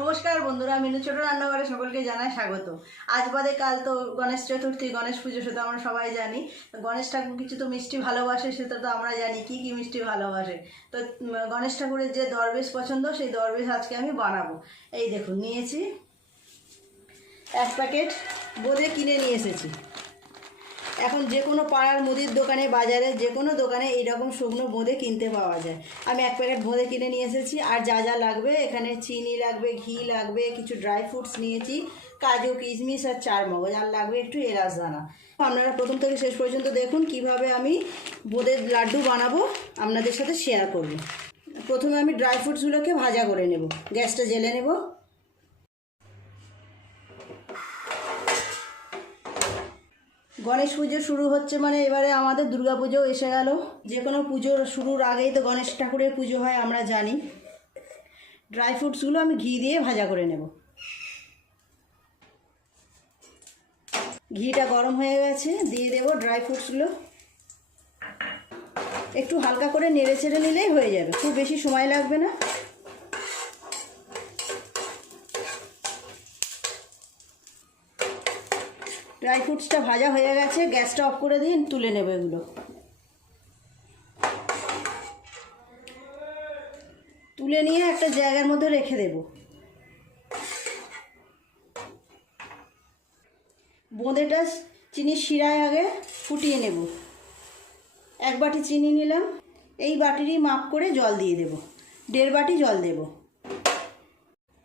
নমস্কার বন্ধুরা মিনু ছোট রান্নাঘরে সকলকে জানাই স্বাগত। আজ বাদে কাল তো গণেশ চতুর্থী, গণেশ পুজো সেটা আমরা সবাই জানি। গণেশ ঠাকুর কিছু তো মিষ্টি ভালোবাসে সেটা তো আমরা জানি কি কি মিষ্টি ভালোবাসে। তো গণেশ ঠাকুরের যে দরবেশ পছন্দ, সেই দরবেশ আজকে আমি বানাবো। এই দেখুন, নিয়েছি এক প্যাকেট বোঁদে কিনে নিয়ে এসেছি। এখন যে কোনো পাড়ার মুদির দোকানে বাজারে যে কোনো দোকানে এইরকম শুকনো বোঁদে কিনতে পাওয়া যায়। আমি এক প্যাকেট বোঁদে কিনে নিয়ে এসেছি। আর যা যা লাগবে, এখানে চিনি লাগবে, ঘি লাগবে, কিছু ড্রাই ফ্রুটস নিয়েছি, কাজু, কিশমিশ আর চার মগজ। আর লাগবে একটু এলাচ দানা। আপনারা প্রথম থেকে শেষ পর্যন্ত দেখুন কীভাবে আমি বোঁদের লাড্ডু বানাবো, আপনাদের সাথে শেয়ার করব। প্রথমে আমি ড্রাই ফ্রুটসগুলোকে ভাজা করে নেব। গ্যাসটা জেলে নেব। গণেশ পুজো শুরু হচ্ছে মানে এবারে আমাদের দুর্গা পুজো এসে গেল। যে কোনো পুজোর শুরুর আগেই তো গণেশ ঠাকুরের পুজো হয়, আমরা জানি। ড্রাই ফ্রুটসগুলো আমি ঘি দিয়ে ভাজা করে নেব। ঘিটা গরম হয়ে গেছে, দিয়ে দেবো ড্রাই ফ্রুটসগুলো একটু হালকা করে নেড়ে চেড়ে নিলেই হয়ে যাবে, খুব বেশি সময় লাগবে না। ড্রাই ফ্রুটসটা ভাজা হয়ে গেছে, গ্যাসটা অফ করে দিন, তুলে নেবে এগুলো। তুলে নিয়ে একটা জায়গার মধ্যে রেখে দেব। বোঁদেটা চিনির শিরায় আগে ফুটিয়ে নেব। এক বাটি চিনি নিলাম, এই বাটিরই মাপ করে জল দিয়ে দেব। দেড় বাটি জল দেব।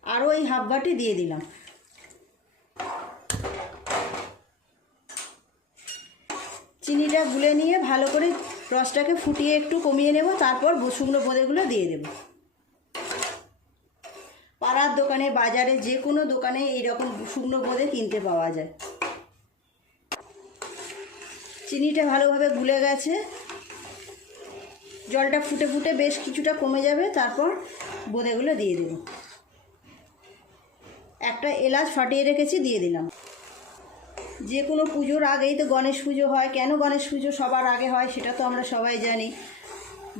আরও এই হাফ বাটি দিয়ে দিলাম। চিনিটা গুলে নিয়ে ভালো করে রসটাকে ফুটিয়ে একটু কমিয়ে নেব, তারপর শুকনো বোঁদেগুলো দিয়ে দেব। পাড়ার দোকানে, বাজারে যে কোনো দোকানে এইরকম শুকনো বোঁদে কিনতে পাওয়া যায়। চিনিটা ভালোভাবে গুলে গেছে। জলটা ফুটে ফুটে বেশ কিছুটা কমে যাবে, তারপর বোঁদেগুলো দিয়ে দেব। একটা এলাচ ফাটিয়ে রেখেছি, দিয়ে দিলাম। যে কোনো পুজোর আগেই তো গণেশ পুজো হয়। কেন গণেশ পুজো সবার আগে হয় সেটা তো আমরা সবাই জানি।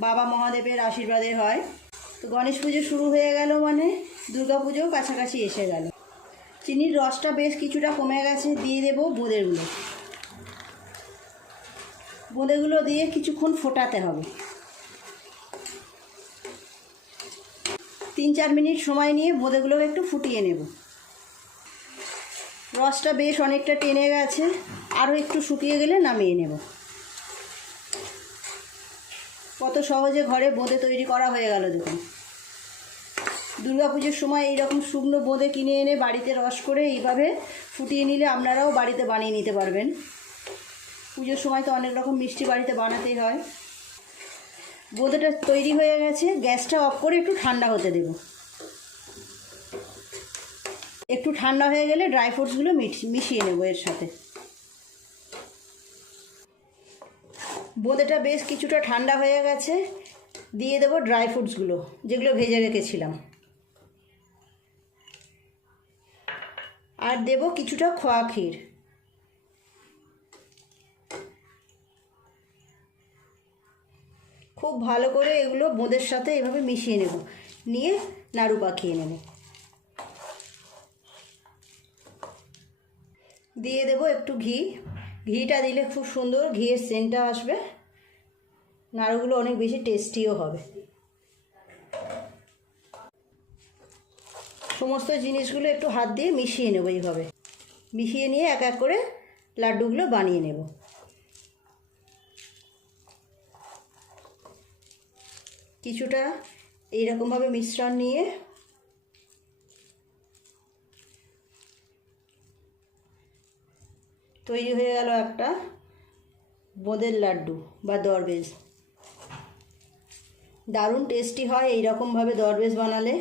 বাবা মহাদেবের আশীর্বাদে হয়। তো গণেশ পুজো শুরু হয়ে গেল মানে দুর্গা পুজোও কাছাকাছি এসে গেল। চিনির রসটা বেশ কিছুটা কমে গেছে, দিয়ে দেবো বোঁদেগুলো বোঁদেগুলো দিয়ে কিছুক্ষণ ফোটাতে হবে। তিন চার মিনিট সময় নিয়ে বোঁদেগুলোকে একটু ফুটিয়ে নেব। রসটা বেশ অনেকটা টেনে গেছে। আরও একটু শুকিয়ে গেলে নামিয়ে নেব। কত সহজে ঘরে বোঁদে তৈরি করা হয়ে গেল দেখুন। পুজোর সময় এইরকম শুকনো বোঁদে কিনে এনে বাড়িতে রস করে এইভাবে ফুটিয়ে নিলে আপনারাও বাড়িতে বানিয়ে নিতে পারবেন। পুজোর সময় তো অনেক রকম মিষ্টি বাড়িতে বানাতেই হয়। বোঁদেটা তৈরি হয়ে গেছে, গ্যাসটা অফ করে একটু ঠান্ডা হতে দেবো। একটু ঠান্ডা হয়ে গেলে ড্রাই ফ্রুটসগুলো মিশিয়ে নেব এর সাথে। বোঁদেটা বেশ কিছুটা ঠান্ডা হয়ে গেছে। দিয়ে দেবো ড্রাই ফ্রুটসগুলো যেগুলো ভেজে রেখেছিলাম। আর দেবো কিছুটা খোয়া ক্ষীর। খুব ভালো করে এগুলো বোঁদের সাথে এভাবে মিশিয়ে নেব। নিয়ে নাড়ু পাকিয়ে নেব। দিয়ে দেব একটু ঘি। ঘিটা দিলে খুব সুন্দর, ঘিয়ের সেন্টটা আসবে। নাড়ুগুলো অনেক বেশি টেস্টিও হবে। সমস্ত জিনিসগুলো একটু হাত দিয়ে মিশিয়ে নেব এইভাবে। মিশিয়ে নিয়ে এক এক করে লাড্ডুগুলো বানিয়ে নেব। কিছুটা এইরকমভাবে মিশ্রণ নিয়ে তৈরি হয়ে গেল একটা বোঁদের লাড্ডু বা দরবেজ দারুণ টেস্টি হয় এইরকমভাবে দরবেজ বানালে।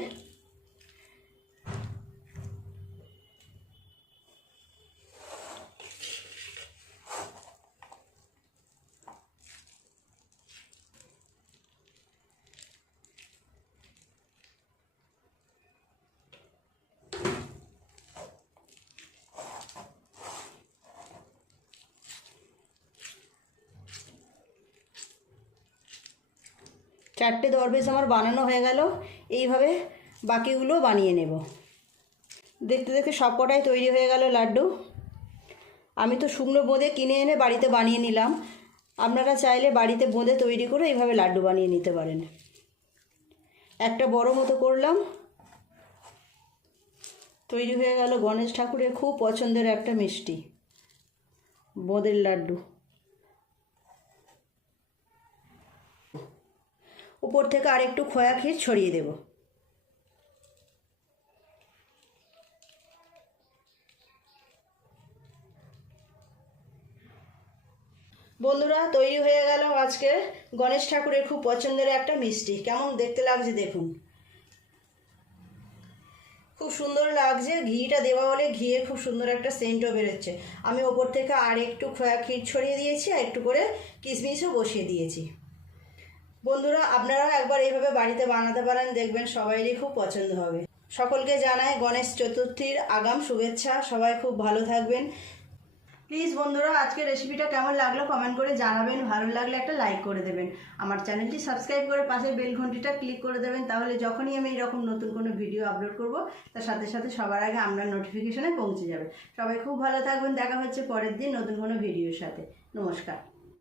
চারটে দরবেশ আমার বানানো হয়ে গেল। এইভাবে বাকিগুলো বানিয়ে নেব। দেখতে দেখতে সব কটাই তৈরি হয়ে গেল লাড্ডু। আমি তো শুকনো বোঁদে কিনে এনে বাড়িতে বানিয়ে নিলাম। আপনারা চাইলে বাড়িতে বোঁদে তৈরি করে এইভাবে লাড্ডু বানিয়ে নিতে পারেন। একটা বড় মতো করলাম। তৈরি হয়ে গেল গণেশ ঠাকুরের খুব পছন্দের একটা মিষ্টি। বোঁদের লাড্ডু। উপর থেকে আরেকটু খোয়া ক্ষীর ছড়িয়ে দেব। বন্ধুরা, তৈরি হয়ে গেল আজকে গণেশ ঠাকুরের খুব পছন্দের একটা মিষ্টি। কেমন দেখতে লাগছে দেখুন। খুব সুন্দর লাগছে, ঘিটা দেওয়া হলে ঘিয়ে খুব সুন্দর একটা সেন্টও বেরোচ্ছে। আমি ওপর থেকে আর একটু ক্ষীর ছড়িয়ে দিয়েছি আর একটু করে কিশমিশও বসিয়ে দিয়েছি। বন্ধুরা, আপনারাও একবার এইভাবে বাড়িতে বানাতে পারেন, দেখবেন সবাইরই খুব পছন্দ হবে। সকলকে জানাই গণেশ চতুর্থীর আগাম শুভেচ্ছা, সবাই খুব ভালো থাকবেন। প্লিজ বন্ধুরা, আজকের রেসিপিটা কেমন লাগল কমেন্ট করে জানাবেন, ভালো লাগলে একটা লাইক করে দেবেন। আমার চ্যানেলটি সাবস্ক্রাইব করে পাশে বেল ঘন্টিটা ক্লিক করে দেবেন, তাহলে যখনই আমি এরকম নতুন কোনো ভিডিও আপলোড করব, তার সাথে সাথে সবার আগে আপনার নোটিফিকেশনে পৌঁছে যাবে। সবাই খুব ভালো থাকবেন, দেখা হচ্ছে পরের দিন নতুন কোনো ভিডিওর সাথে। নমস্কার।